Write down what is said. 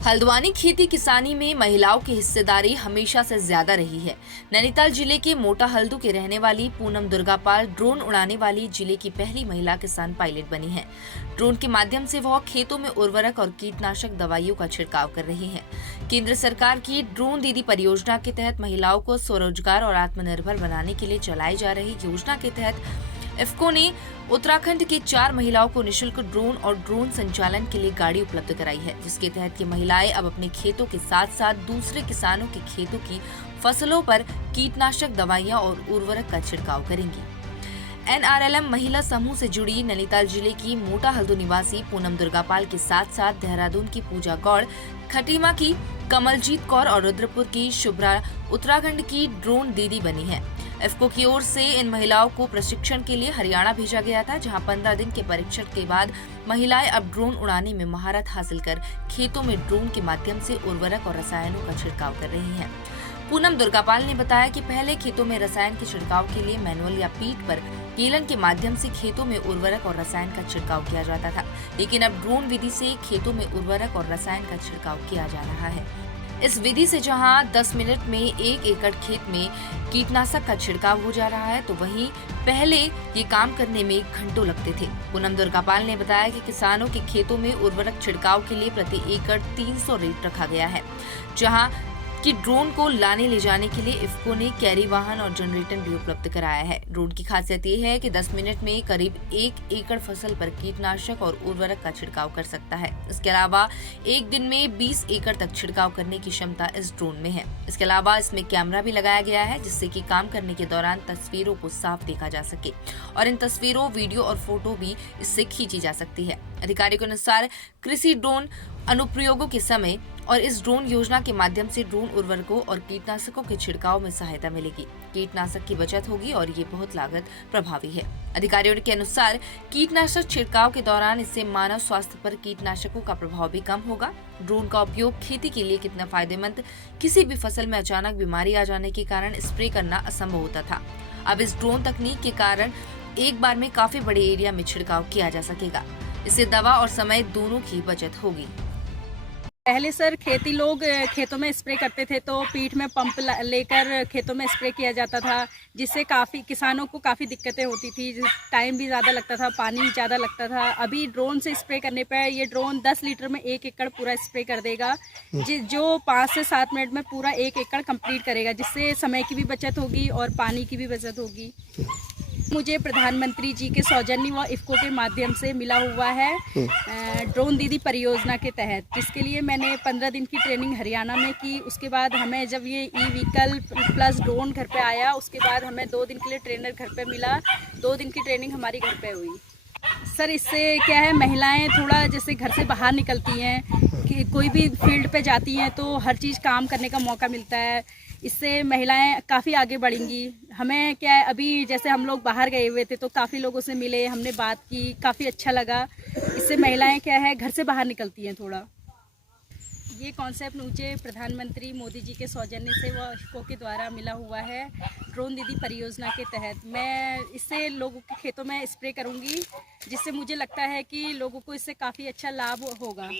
हल्द्वानी खेती किसानी में महिलाओं की हिस्सेदारी हमेशा से ज्यादा रही है। नैनीताल जिले के मोटा हल्दू के रहने वाली पूनम दुर्गापाल ड्रोन उड़ाने वाली जिले की पहली महिला किसान पायलट बनी है। ड्रोन के माध्यम से वह खेतों में उर्वरक और कीटनाशक दवाइयों का छिड़काव कर रही है। केंद्र सरकार की ड्रोन दीदी परियोजना के तहत महिलाओं को स्वरोजगार और आत्मनिर्भर बनाने के लिए चलाई जा रही योजना के तहत इफ्को ने उत्तराखंड के 4 महिलाओं को निशुल्क ड्रोन और ड्रोन संचालन के लिए गाड़ी उपलब्ध कराई है, जिसके तहत ये महिलाएं अब अपने खेतों के साथ साथ दूसरे किसानों के खेतों की फसलों पर कीटनाशक दवाइयां और उर्वरक का छिड़काव करेंगी। NRLM महिला समूह से जुड़ी नैनीताल जिले की मोटा हल्दू निवासी पूनम दुर्गापाल के साथ साथ देहरादून की पूजा गौड़, खटीमा की कमलजीत कौर और रुद्रपुर की शुभ्रा उत्तराखंड की ड्रोन दीदी बनी है। इफ्को की ओर से इन महिलाओं को प्रशिक्षण के लिए हरियाणा भेजा गया था, जहां 15 दिन के परीक्षण के बाद महिलाएं अब ड्रोन उड़ाने में महारत हासिल कर खेतों में ड्रोन के माध्यम से उर्वरक और रसायनों का छिड़काव कर रही हैं। पूनम दुर्गापाल ने बताया कि पहले खेतों में रसायन के छिड़काव के लिए मैनुअल या पीठ पर केलन के माध्यम से खेतों में उर्वरक और रसायन का छिड़काव किया जाता था, लेकिन अब ड्रोन विधि से खेतों में उर्वरक और रसायन का छिड़काव किया जा रहा है। इस विधि से जहां 10 मिनट में 1 एकड़ खेत में कीटनाशक का छिड़काव हो जा रहा है, तो वहीं पहले ये काम करने में घंटों लगते थे। पूनम दुर्गापाल ने बताया कि किसानों के खेतों में उर्वरक छिड़काव के लिए प्रति एकड़ 300 रेट रखा गया है, जहां कि ड्रोन को लाने ले जाने के लिए इफ्को ने कैरी वाहन और जनरेटर भी उपलब्ध कराया है। ड्रोन की खासियत ये है कि 10 मिनट में करीब 1 एकड़ फसल पर कीटनाशक और उर्वरक का छिड़काव कर सकता है। इसके अलावा एक दिन में 20 एकड़ तक छिड़काव करने की क्षमता इस ड्रोन में है। इसके अलावा इसमें कैमरा भी लगाया गया है, जिससे कि काम करने के दौरान तस्वीरों को साफ देखा जा सके और इन तस्वीरों, वीडियो और फोटो भी इससे खींची जा सकती है। अधिकारियों के अनुसार कृषि ड्रोन अनुप्रयोगों के समय और इस ड्रोन योजना के माध्यम से ड्रोन उर्वरकों और कीटनाशकों के छिड़काव में सहायता मिलेगी। कीटनाशक की बचत होगी और ये बहुत लागत प्रभावी है। अधिकारियों के अनुसार कीटनाशक छिड़काव के दौरान इससे मानव स्वास्थ्य पर कीटनाशकों का प्रभाव भी कम होगा। ड्रोन का उपयोग खेती के लिए कितना फायदेमंद, किसी भी फसल में अचानक बीमारी आ जाने के कारण स्प्रे करना असंभव होता था। अब इस ड्रोन तकनीक के कारण एक बार में काफी बड़े एरिया में छिड़काव किया जा सकेगा। इससे दवा और समय दोनों की बचत होगी। पहले सर लोग खेतों में स्प्रे करते थे, तो पीठ में पंप लेकर खेतों में स्प्रे किया जाता था, जिससे काफ़ी किसानों को काफ़ी दिक्कतें होती थी। टाइम भी ज़्यादा लगता था, पानी भी ज़्यादा लगता था। अभी ड्रोन से स्प्रे करने पर ये ड्रोन 10 लीटर में 1 एकड़ पूरा स्प्रे कर देगा, जो 5 से 7 मिनट में पूरा 1 एकड़ कंप्लीट करेगा, जिससे समय की भी बचत होगी और पानी की भी बचत होगी। मुझे प्रधानमंत्री जी के सौजन्य व इफ्को के माध्यम से मिला हुआ है ड्रोन दीदी परियोजना के तहत, जिसके लिए मैंने 15 दिन की ट्रेनिंग हरियाणा में की। उसके बाद हमें जब ये ई-व्हीकल प्लस ड्रोन घर पे आया, उसके बाद हमें 2 दिन के लिए ट्रेनर घर पे मिला। 2 दिन की ट्रेनिंग हमारी घर पे हुई। सर इससे क्या है, महिलाएं थोड़ा जैसे घर से बाहर निकलती हैं, कि कोई भी फील्ड पे जाती हैं, तो हर चीज़ काम करने का मौका मिलता है। इससे महिलाएं काफ़ी आगे बढ़ेंगी। हमें क्या है, अभी जैसे हम लोग बाहर गए हुए थे, तो काफ़ी लोगों से मिले, हमने बात की, काफ़ी अच्छा लगा। इससे महिलाएं क्या है, घर से बाहर निकलती हैं थोड़ा। ये कॉन्सेप्ट मुझे प्रधानमंत्री मोदी जी के सौजन्य से व इफ्को के द्वारा मिला हुआ है ड्रोन दीदी परियोजना के तहत। मैं इससे लोगों के खेतों में स्प्रे करूंगी, जिससे मुझे लगता है कि लोगों को इससे काफ़ी अच्छा लाभ होगा।